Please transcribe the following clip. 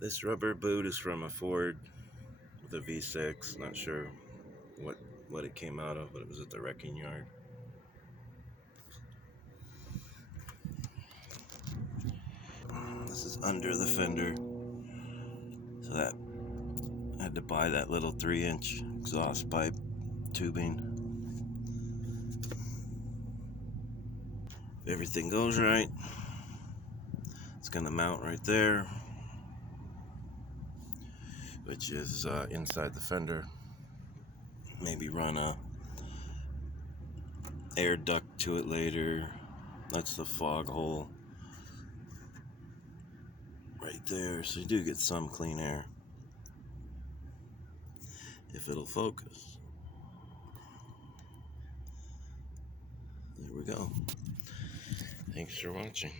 This rubber boot is from a Ford with a V6. Not sure what it came out of, but it was at the wrecking yard. This is under the fender, so that I had to buy that little 3-inch exhaust pipe tubing. If everything goes right, it's gonna mount right there, which is inside the fender. Maybe run a air duct to it later. That's the fog hole right there, so you do get some clean air if it'll focus. There we go. Thanks for watching.